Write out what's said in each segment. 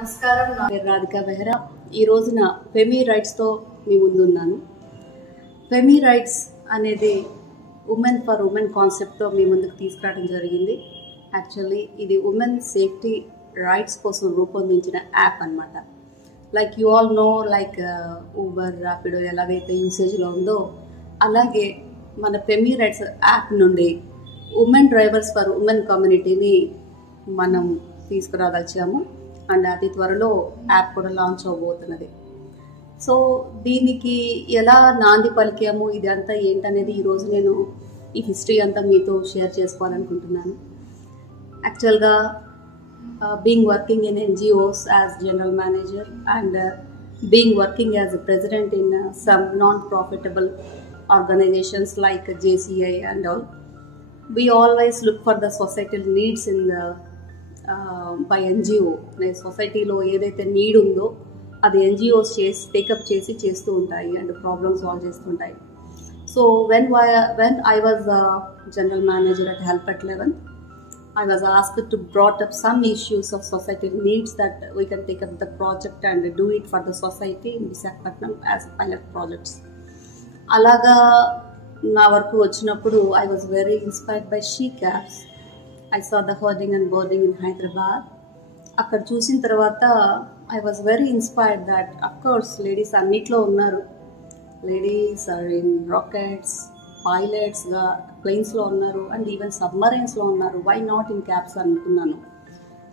నమస్కారం, నా పేరు రాధికా బెహ్రా. ఈ రోజున ఫెమీ రైట్స్తో మీ ముందున్నాను. ఫెమీ రైట్స్ అనేది ఉమెన్ ఫర్ ఉమెన్ కాన్సెప్ట్తో మీ ముందుకు తీసుకురావడం జరిగింది. యాక్చువల్లీ ఇది ఉమెన్ సేఫ్టీ రైట్స్ కోసం రూపొందించిన యాప్ అనమాట. Like you all know, like Uber, Rapido ఎలాగైతే యూసేజ్లో ఉందో అలాగే మన ఫెమీ రైట్స్ యాప్ నుండి ఉమెన్ డ్రైవర్స్ ఫర్ ఉమెన్ కమ్యూనిటీని మనం తీసుకురాదలిచాము. అండ్ అతి త్వరలో యాప్ కూడా లాంచ్ అవబోతున్నది. సో దీనికి ఎలా నాంది పలికాము, ఇదంతా ఏంటనేది ఈరోజు నేను ఈ హిస్టరీ అంతా మీతో షేర్ చేసుకోవాలనుకుంటున్నాను. యాక్చువల్గా being working in NGOs as general manager and being working as a president in some non profitable organizations like JCI and all, we always look for the societal needs in the by NGO. సొసైటీలో ఏదైతే need ఉందో అది NGOs take up చేసి చేస్తూ ఉంటాయి and problem solve చేస్తుంటాయి. So when I was a general manager at Help at 11, I was asked to brought up some issues of societal needs that we can take up the project and do it for the society in Visakhapatnam as pilot projects. అలాగా నా వరకు వచ్చినప్పుడు I was very inspired by she cabs. I saw the hoarding and boarding in Hyderabad. అక్కడ చూసిన తర్వాత I was very inspired that of course ladies అన్నిట్లో ఉన్నారు. Ladies are in rockets, పైలట్స్గా ప్లేన్స్లో ఉన్నారు అండ్ ఈవెన్ సబ్మరైన్స్లో ఉన్నారు. వై నాట్ ఇన్ క్యాబ్స్ అనుకున్నాను.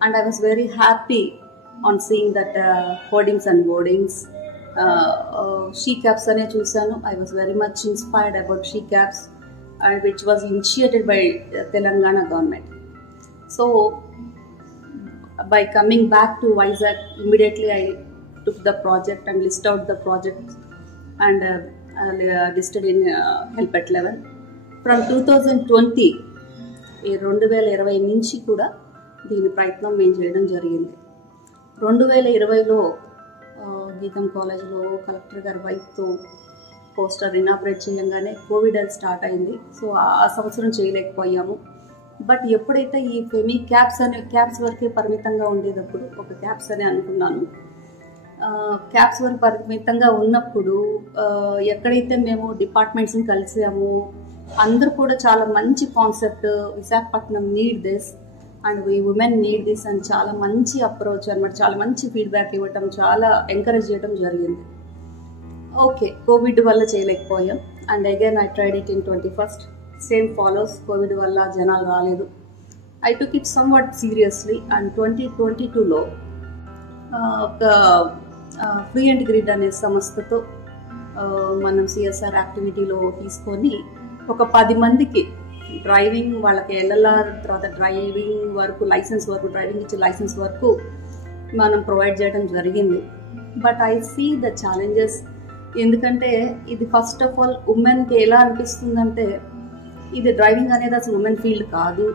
And I was very happy on seeing that hoardings and boardings. She cabs అనే చూసాను. I was very much inspired about she cabs, which was initiated by Telangana government. So by coming back to Vizag, immediately I took the project and listed out the project and listed in Help at 11. From 2020 నుంచి కూడా దీని ప్రయత్నం మేము చేయడం జరిగింది. 2020లో గీతం కాలేజ్లో collector గారి వైఫ్తో పోస్టర్ ఇనాగ్రేట్ చేయంగానే కోవిడ్ స్టార్ట్ అయింది. సో ఆ సంవత్సరం చేయలేకపోయాము. బట్ ఎప్పుడైతే ఈ ఫెమీ క్యాబ్స్ వరకే పరిమితంగా ఉండేటప్పుడు ఒక క్యాబ్స్ అని అనుకున్నాను. క్యాబ్స్ వరకు పరిమితంగా ఉన్నప్పుడు ఎక్కడైతే మేము డిపార్ట్మెంట్స్ని కలిసాము అందరూ కూడా చాలా మంచి concept, Visakhapatnam need this and we women need this అని చాలా మంచి అప్రోచ్ అనమాట. చాలా మంచి ఫీడ్బ్యాక్ ఇవ్వటం, చాలా ఎంకరేజ్ చేయడం జరిగింది. ఓకే, కోవిడ్ వల్ల చేయలేకపోయాం. And again I tried it in 21st. Same follows. Covid వల్ల జనాలు రాలేదు. I took it somewhat seriously. And 2022లో ఒక ఫ్రీ అండ్ గ్రిడ్ అనే సంస్థతో మనం CSR యాక్టివిటీలో తీసుకొని ఒక 10 మందికి డ్రైవింగ్, వాళ్ళకి LLR, తర్వాత డ్రైవింగ్ వరకు లైసెన్స్ వరకు, డ్రైవింగ్ ఇచ్చే లైసెన్స్ వరకు మనం ప్రొవైడ్ చేయడం జరిగింది. But I see the challenges. ఎందుకంటే ఇది ఫస్ట్ ఆఫ్ ఆల్ ఉమెన్కి ఎలా అనిపిస్తుందంటే ఇది డ్రైవింగ్ అనేది అసలు ఉమెన్ ఫీల్డ్ కాదు.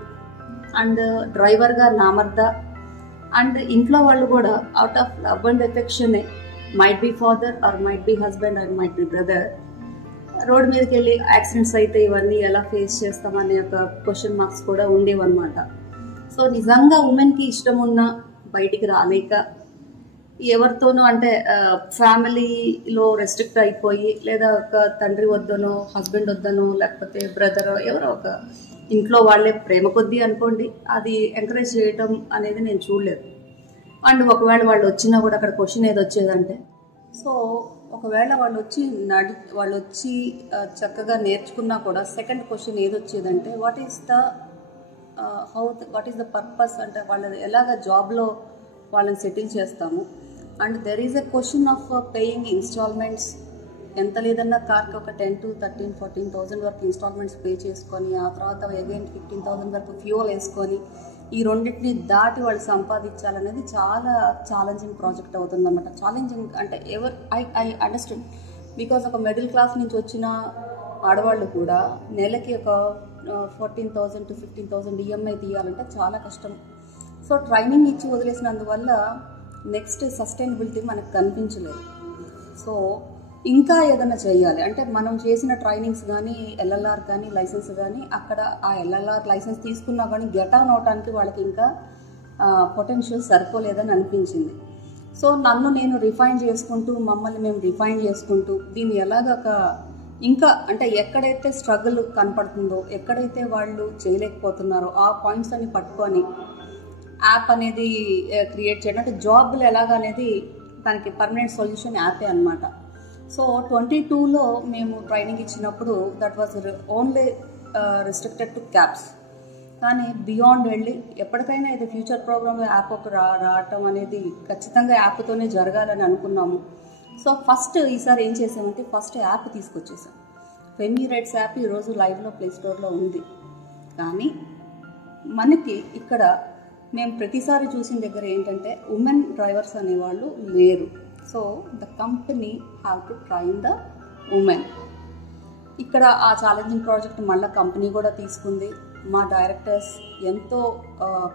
అండ్ డ్రైవర్గా నామర్ద అండ్ ఇంట్లో వాళ్ళు కూడా అవుట్ ఆఫ్ లవ్ అండ్ ఎఫెక్షనే, might be father or might be husband or might be brother, road మీదకి వెళ్ళి యాక్సిడెంట్స్ అయితే ఇవన్నీ ఎలా ఫేస్ చేస్తామనే ఒక క్వశ్చన్ మార్క్స్ కూడా ఉండేవన్నమాట. సో నిజంగా ఉమెన్కి ఇష్టం ఉన్నా బయటికి రాలేక ఎవరితోనూ అంటే ఫ్యామిలీలో రెస్ట్రిక్ట్ అయిపోయి, లేదా ఒక తండ్రి వద్దనో హస్బెండ్ వద్దనో లేకపోతే బ్రదరో ఎవరో ఒక ఇంట్లో వాళ్ళే ప్రేమ కొద్దీ అనుకోండి, అది ఎంకరేజ్ చేయటం అనేది నేను చూడలేదు. అండ్ ఒకవేళ వాళ్ళు వచ్చినా కూడా అక్కడ క్వశ్చన్ ఏది వచ్చేదంటే, సో ఒకవేళ వాళ్ళు వచ్చి చక్కగా నేర్చుకున్నా కూడా సెకండ్ క్వశ్చన్ ఏది వచ్చేదంటే వాట్ ఈస్ ద పర్పస్, అంటే వాళ్ళని ఎలాగ జాబ్లో వాళ్ళని సెటిల్ చేస్తాము. And there is a question of paying instalments. ఎంత లేదన్నా కార్కి ఒక 10 to 13, 14,000 వరకు ఇన్స్టాల్మెంట్స్ పే చేసుకొని ఆ తర్వాత అగైన్ 15,000 వరకు ఫ్యూయల్ వేసుకొని ఈ రెండింటిని దాటి వాళ్ళు సంపాదించాలనేది చాలా ఛాలెంజింగ్ ప్రాజెక్ట్ అవుతుంది అన్నమాట. ఛాలెంజింగ్ అంటే ఐ అండర్స్టాండ్, బికాజ్ ఒక మిడిల్ క్లాస్ నుంచి వచ్చిన ఆడవాళ్ళు కూడా నెలకి ఒక 14,000 to 15,000 EMI తీయాలంటే చాలా కష్టం. సో ట్రైనింగ్ ఇచ్చి వదిలేసినందువల్ల నెక్స్ట్ సస్టైనబిలిటీ మనకు కనిపించలేదు. సో ఇంకా ఏదైనా చేయాలి అంటే మనం చేసిన ట్రైనింగ్స్ కానీ LLR కానీ లైసెన్స్ కానీ అక్కడ ఆ LLR లైసెన్స్ తీసుకున్నా కానీ గెట్ ఆన్ అవడానికి వాళ్ళకి ఇంకా పొటెన్షియల్ సరిపోలేదని అనిపించింది. సో నన్ను నేను రిఫైన్ చేసుకుంటూ, మమ్మల్ని మేము రిఫైన్ చేసుకుంటూ, దీన్ని ఎలాగ ఇంకా అంటే ఎక్కడైతే స్ట్రగుల్ కనపడుతుందో, ఎక్కడైతే వాళ్ళు చేయలేకపోతున్నారో ఆ పాయింట్స్ అని పట్టుకొని యాప్ అనేది క్రియేట్ చేయడం. అంటే జాబ్లు ఎలాగనేది దానికి పర్మనెంట్ సొల్యూషన్ యాపే అనమాట. సో 22లో మేము ట్రైనింగ్ ఇచ్చినప్పుడు that was only restricted to cabs. కానీ బియాండ్ వెళ్ళి ఎప్పటికైనా ఇది ఫ్యూచర్ ప్రోగ్రామ్లో యాప్ ఒక రావటం అనేది ఖచ్చితంగా యాప్తోనే జరగాలని అనుకున్నాము. సో ఫస్ట్ ఈసారి ఏం చేసామంటే ఫస్ట్ యాప్ తీసుకొచ్చేసాం. ఫెమీ రైట్స్ యాప్ ఈరోజు లైవ్లో ప్లే స్టోర్లో ఉంది. కానీ మనకి ఇక్కడ మేము ప్రతిసారి చూసిన దగ్గర ఏంటంటే ఉమెన్ డ్రైవర్స్ అనేవాళ్ళు లేరు. So the company have to train the women. ఇక్కడ ఆ ఛాలెంజింగ్ ప్రాజెక్ట్ మళ్ళీ కంపెనీ కూడా తీసుకుంది. మా డైరెక్టర్స్ ఎంతో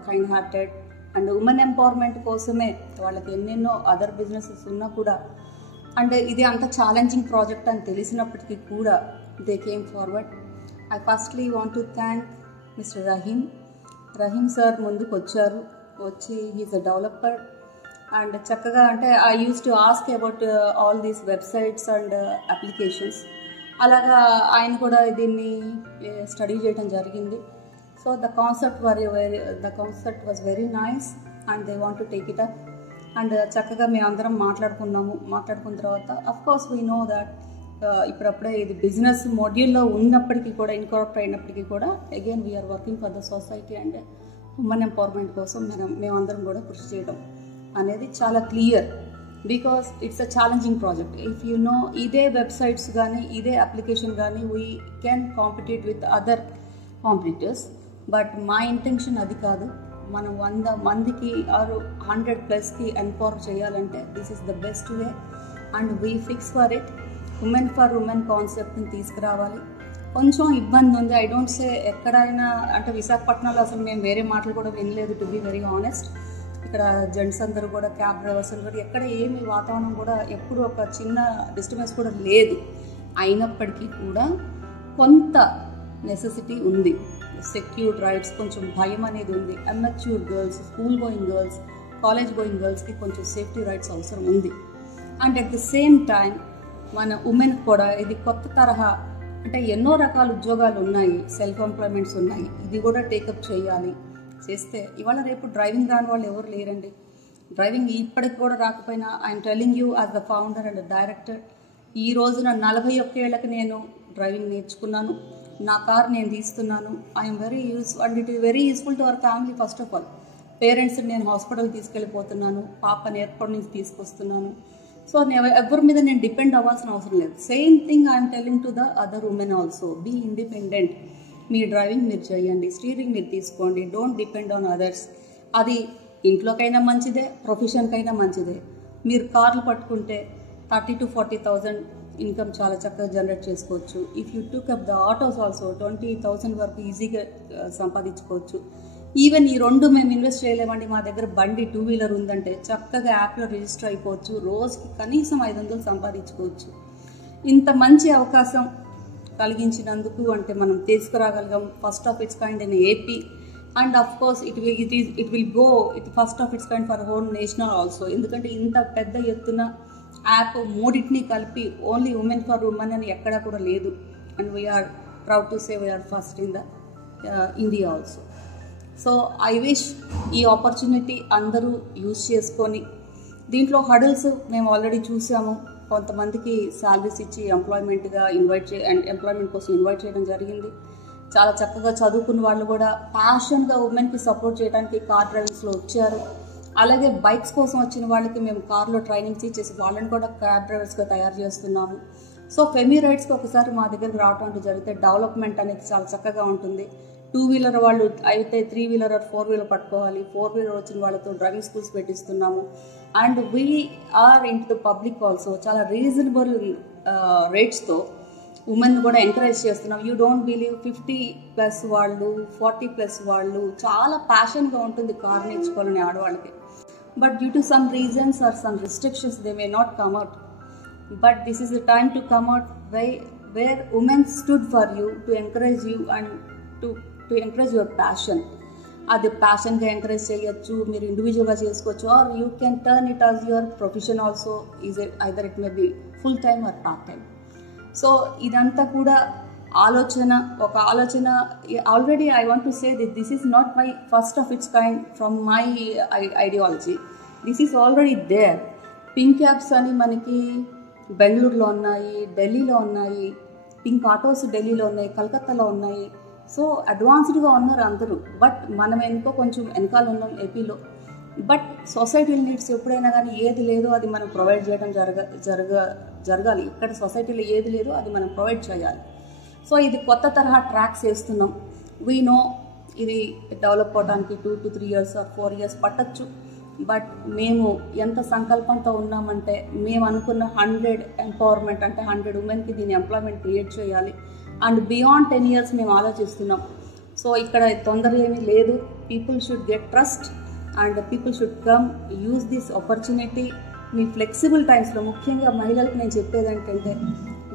kind hearted and women empowerment కోసమే, వాళ్ళకి ఎన్నెన్నో అదర్ బిజినెసెస్ ఉన్నా కూడా అండ్ ఇది అంత ఛాలెంజింగ్ ప్రాజెక్ట్ అని తెలిసినప్పటికీ కూడా they came forward. I firstly want to thank mister Rahim sir ముందుకు వచ్చి హీస్ అ డెవలపర్ అండ్ చక్కగా అంటే I use to ask about all these websites and applications. అలాగా ఆయన కూడా దీన్ని స్టడీ చేయడం జరిగింది. So the concept was very nice and they want to take it up. And చక్కగా మేమందరం మాట్లాడుకున్న తర్వాత అఫ్కోర్స్ వీ నో దట్ ఇప్పుడప్పుడే ఇది బిజినెస్ మోడ్యూల్లో ఉన్నప్పటికీ కూడా, ఇన్కార్పొరేట్ అయినప్పటికీ కూడా again we're working for the society and women empowerment కోసం మేమందరం కూడా కృషి చేయడం అనేది చాలా clear. Because it's a challenging project. If you know ఇదే వెబ్సైట్స్ కానీ ఇదే అప్లికేషన్ కానీ we can compete with other competitors. But మా ఇంటెన్షన్ అది కాదు. మనం 100 మందికి ఆర్ 100+ ఎంపవర్ చేయాలంటే this is the best way and we fix for it. Women for women కాన్సెప్ట్ని తీసుకురావాలి. కొంచెం ఇబ్బంది ఉంది. ఐ డోంట్ సే ఎక్కడైనా అంటే విశాఖపట్నంలో అసలు మేము వేరే మాటలు కూడా వినలేదు, టు బీ వెరీ ఆనెస్ట్. ఇక్కడ జెంట్స్ అందరూ కూడా, క్యాబ్ డ్రైవర్స్ అందరూ ఎక్కడ ఏమి వాతావరణం కూడా ఎప్పుడు ఒక చిన్న డిస్టర్బెన్స్ కూడా లేదు. అయినప్పటికీ కూడా కొంత నెసెసిటీ ఉంది. సెక్యూర్డ్ రైడ్స్, కొంచెం భయం అనేది ఉంది. Amateur girls, school going girls, college going గర్ల్స్కి కొంచెం సేఫ్టీ రైట్స్ అవసరం ఉంది. And at the same time మన ఉమెన్ కూడా ఇది కొత్త తరహా అంటే ఎన్నో రకాల ఉద్యోగాలు ఉన్నాయి, సెల్ఫ్ ఎంప్లాయ్మెంట్స్ ఉన్నాయి. ఇది కూడా టేకప్ చేస్తే ఇవాళ రేపు డ్రైవింగ్ రాని వాళ్ళు ఎవరు లేరండి. డ్రైవింగ్ ఇప్పటికి కూడా రాకపోయినా I'm telling you as the founder and director, ఈ రోజున 41 ఏళ్ళకి నేను డ్రైవింగ్ నేర్చుకున్నాను. నా కార్ నేను తీస్తున్నాను. I'm very and it is very useful to our family. First of all పేరెంట్స్ని నేను హాస్పిటల్ తీసుకెళ్ళిపోతున్నాను, పాపని ఎయిర్పోర్ట్ నుంచి తీసుకొస్తున్నాను. సో ఎవరి మీద నేను డిపెండ్ అవ్వాల్సిన అవసరం లేదు. Same thing I'm telling to the other women also, be independent. మీ డ్రైవింగ్ మీరు చేయండి, స్టీరింగ్ మీరు తీసుకోండి, డోంట్ డిపెండ్ ఆన్ అదర్స్. అది ఇంట్లోకైనా మంచిదే, ప్రొఫెషన్కైనా మంచిదే. మీరు కార్లు పట్టుకుంటే 30,000 to 40,000 ఇన్కమ్ చాలా చక్కగా జనరేట్ చేసుకోవచ్చు. If you took up the autos also 20,000 వరకు ఈజీగా సంపాదించుకోవచ్చు. ఈవెన్ ఈ రెండు మేము ఇన్వెస్ట్ చేయలేమండి, మా దగ్గర బండి 2-వీలర్ ఉందంటే చక్కగా యాప్లో రిజిస్టర్ అయిపోవచ్చు. రోజుకి కనీసం 500 సంపాదించుకోవచ్చు. ఇంత మంచి అవకాశం కలిగించినందుకు అంటే మనం తీసుకురాగలిగాం. First of its kind in AP and of course it will go first of its kind for whole national also. ఎందుకంటే ఇంత పెద్ద ఎత్తున యాప్ మూడింటిని కలిపి ఓన్లీ ఉమెన్ ఫర్ ఉమెన్ అని ఎక్కడా కూడా లేదు. And we're proud to say we're first in the India also. So I wish ఈ ఆపర్చునిటీ అందరూ యూజ్ చేసుకొని, దీంట్లో హడల్స్ మేము ఆల్రెడీ చూసాము. కొంతమందికి శాలరీస్ ఇచ్చి ఎంప్లాయ్మెంట్ కోసం ఇన్వైట్ చేయడం జరిగింది. చాలా చక్కగా చదువుకున్న వాళ్ళు కూడా ప్యాషన్గా ఉమెన్కి సపోర్ట్ చేయడానికి కార్ డ్రైవింగ్స్లో వచ్చారు. అలాగే బైక్స్ కోసం వచ్చిన వాళ్ళకి మేము కార్లో ట్రైనింగ్స్ ఇచ్చేసి వాళ్ళని కూడా క్యాబ్ డ్రైవర్స్గా తయారు చేస్తున్నాము. సో ఫెమీ రైడ్స్కి ఒకసారి మా దగ్గరికి రావడం జరిగితే డెవలప్మెంట్ అనేది చాలా చక్కగా ఉంటుంది. 2-వీలర్ వాళ్ళు అయితే 3-వీలర్ 4-వీలర్ పట్టుకోవాలి. 4-వీలర్ వచ్చిన వాళ్ళతో డ్రైవింగ్ స్కూల్స్ పెట్టిస్తున్నాము. And we're in to the public also చాలా రీజనబుల్ రేట్స్తో ఉమెన్ కూడా ఎంకరేజ్ చేస్తున్నాం. యూ డోంట్ బిలీవ్ 50+ వాళ్ళు 40+ వాళ్ళు చాలా ప్యాషన్గా ఉంటుంది కార్ నేర్చుకోవాలని ఆడవాళ్ళకి. But due to some reasons or some restrictions they may not come out. But this is the time to come out where women stood for you to encourage you and to encourage your passion. అది ప్యాషన్గా encourage చేయొచ్చు, మీరు ఇండివిజువల్గా చేసుకోవచ్చు, or you can turn it as your profession also. Either it may be full time or part time. So ఇదంతా కూడా ఒక ఆలోచన. Already I want to say this is not my first of its kind from my ideology. This is already there. Pink cabs అని మనకి బెంగళూరులో ఉన్నాయి, ఢిల్లీలో ఉన్నాయి, పింక్ ఆటోస్ ఢిల్లీలో ఉన్నాయి, కలకత్తాలో ఉన్నాయి. సో అడ్వాన్స్డ్గా ఉన్నారు అందరూ. బట్ మనం ఎందుకో కొంచెం వెనకాల ఉన్నాం ఏపీలో. బట్ సొసైటీల నీడ్స్ ఎప్పుడైనా కానీ ఏది లేదో అది మనం ప్రొవైడ్ చేయడం జరగాలి. ఇక్కడ సొసైటీలో ఏది లేదో అది మనం ప్రొవైడ్ చేయాలి. సో ఇది కొత్త తరహా ట్రాక్స్ వేస్తున్నాం. వీ నో ఇది డెవలప్ అవడానికి 2 to 3 years or 4 years పట్టచ్చు. బట్ మేము ఎంత సంకల్పంతో ఉన్నామంటే మేము అనుకున్న 100 ఎంపవర్మెంట్ అంటే 100 ఉమెన్కి దీని ఎంప్లాయ్మెంట్ క్రియేట్ చేయాలి. అండ్ బియాండ్ 10 years మేము ఆలోచిస్తున్నాం. సో ఇక్కడ తొందర ఏమీ లేదు. People should get trust and people should come use this opportunity. Me flexible టైమ్స్లో ముఖ్యంగా మహిళలకు నేను చెప్పేది ఏంటంటే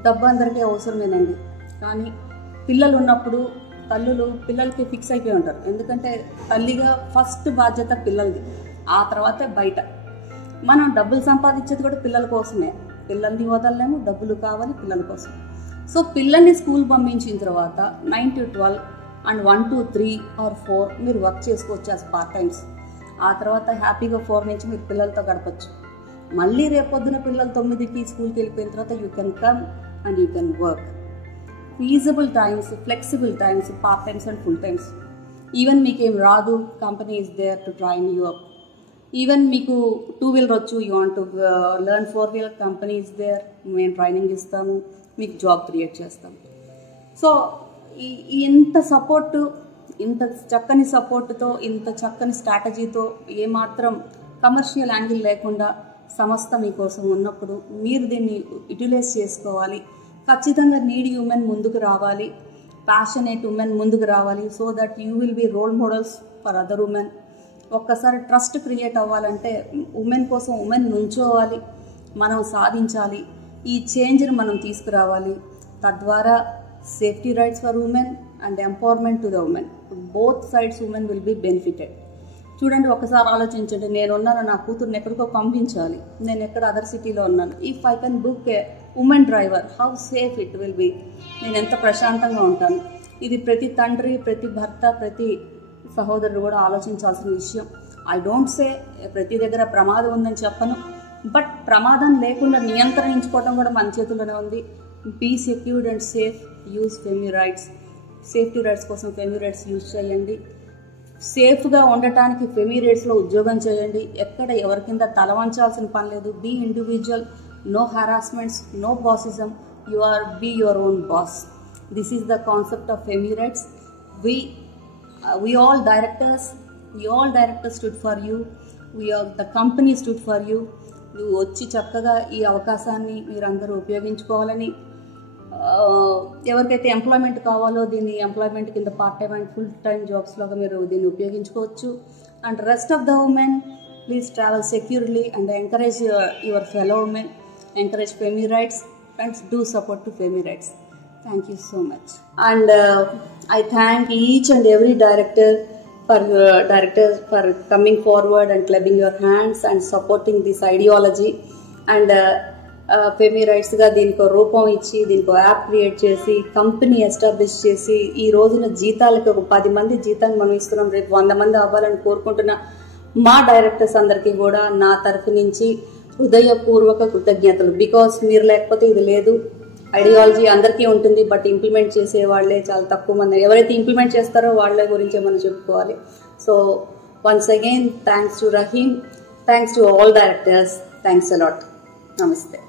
డబ్బు అందరికీ అవసరమేనండి. కానీ పిల్లలు ఉన్నప్పుడు తల్లులు పిల్లలకి ఫిక్స్ అయిపోయి ఉంటారు. ఎందుకంటే తల్లిగా ఫస్ట్ బాధ్యత పిల్లలది, ఆ తర్వాతే బయట. మనం డబ్బులు సంపాదించేది కూడా పిల్లల కోసమే. పిల్లల్ని వదలలేము, డబ్బులు కావాలి పిల్లల కోసం. సో పిల్లల్ని స్కూల్ పంపించిన తర్వాత 9 to 12 అండ్ 1 to 3 or 4 మీరు వర్క్ చేసుకోవచ్చు యాజ్ పార్ట్ టైమ్స్. ఆ తర్వాత హ్యాపీగా 4 నుంచి మీరు పిల్లలతో గడపచ్చు. మళ్ళీ రేపొద్దున పిల్లలు 9కి స్కూల్కి వెళ్ళిపోయిన తర్వాత you can come and you can work. Feasible times, flexible times, part times and full times. Even మీకేం రాదు, company is there to train you up. Even మీకు 2-wheeler వచ్చు, you want to learn 4-wheeler, company is there, మేము training ఇస్తాము, మీకు job create చేస్తాము. So ఇంత support, ఇంత చక్కని సపోర్టుతో, ఇంత చక్కని స్ట్రాటజీతో, ఏమాత్రం కమర్షియల్ యాంగిల్ లేకుండా సంస్థ మీకోసం ఉన్నప్పుడు మీరు దీన్ని యూటిలైజ్ చేసుకోవాలి. ఖచ్చితంగా నీడీ ఉమెన్ ముందుకు రావాలి, ప్యాషనేట్ ఉమెన్ ముందుకు రావాలి. So that you will be role models for other women. ఒక్కసారి ట్రస్ట్ క్రియేట్ అవ్వాలంటే ఉమెన్ కోసం ఉమెన్ నుంచోవాలి, మనం సాధించాలి, ఈ చేంజ్ని మనం తీసుకురావాలి. తద్వారా safety rights for women and empowerment to the women, both sides women will be benefited. చూడండి, ఒకసారి ఆలోచించండి, నేనున్నాను, నా కూతుర్ని ఎక్కడికో పంపించాలి, నేను ఎక్కడ అదర్ సిటీలో ఉన్నాను. If I can book A women driver, how safe it will be. నేను ఎంత ప్రశాంతంగా ఉంటాను. ఇది ప్రతి తండ్రి, ప్రతి భర్త, ప్రతి సహోదరుడు కూడా ఆలోచించాల్సిన విషయం. ఐ డోంట్ సే ప్రతి దగ్గర ప్రమాదం ఉందని చెప్పను, బట్ ప్రమాదం లేకుండా నియంత్రించుకోవడం కూడా మన చేతుల్లోనే ఉంది. Be secured and safe. Use Femi Rights. Safety rights కోసం ఫెమి రైట్స్ యూజ్ చేయండి. సేఫ్గా ఉండటానికి ఫెమి రైట్స్లో ఉద్యోగం చేయండి. ఎక్కడ ఎవరి కింద తల వంచాల్సిన పని లేదు. Be individual, no harassments, no bossism. Be your own boss. This is the concept of Femi Rights. We all directors stood for you. The company stood for you. నువ్వు వచ్చి చక్కగా ఈ అవకాశాన్ని మీరందరూ ఉపయోగించుకోవాలని, ఎవరికైతే ఎంప్లాయ్మెంట్ కావాలో దీన్ని ఎంప్లాయ్మెంట్ కింద part time and full time జాబ్స్లాగా మీరు దీన్ని ఉపయోగించుకోవచ్చు. And rest of the women, please travel securely and encourage your fellow women, encourage Femi Rights and do support to Femi Rights. Thank you so much. And I thank each and every directors for coming forward and clapping your hands and supporting this ideology. And Femi Rights ga deeniko roopam ichi, deeniko app create chesi, company establish chesi, ee రోజున జీతాలకు ఒక 10 మంది జీతాన్ని మనం ఇస్తున్నాం, రేపు 100 మంది అవ్వాలని కోరుకుంటున్న మా డైరెక్టర్స్ అందరికీ కూడా నా తరఫు నుంచి హృదయపూర్వక కృతజ్ఞతలు. బికాస్ మీరు లేకపోతే ఇది లేదు. ఐడియాలజీ అందరికీ ఉంటుంది, బట్ ఇంప్లిమెంట్ చేసే వాళ్ళే చాలా తక్కువ మంది. ఎవరైతే ఇంప్లిమెంట్ చేస్తారో వాళ్ళ గురించే మనం చెప్పుకోవాలి. So once again thanks to Rahim, thanks to all directors, thanks a lot. నమస్తే.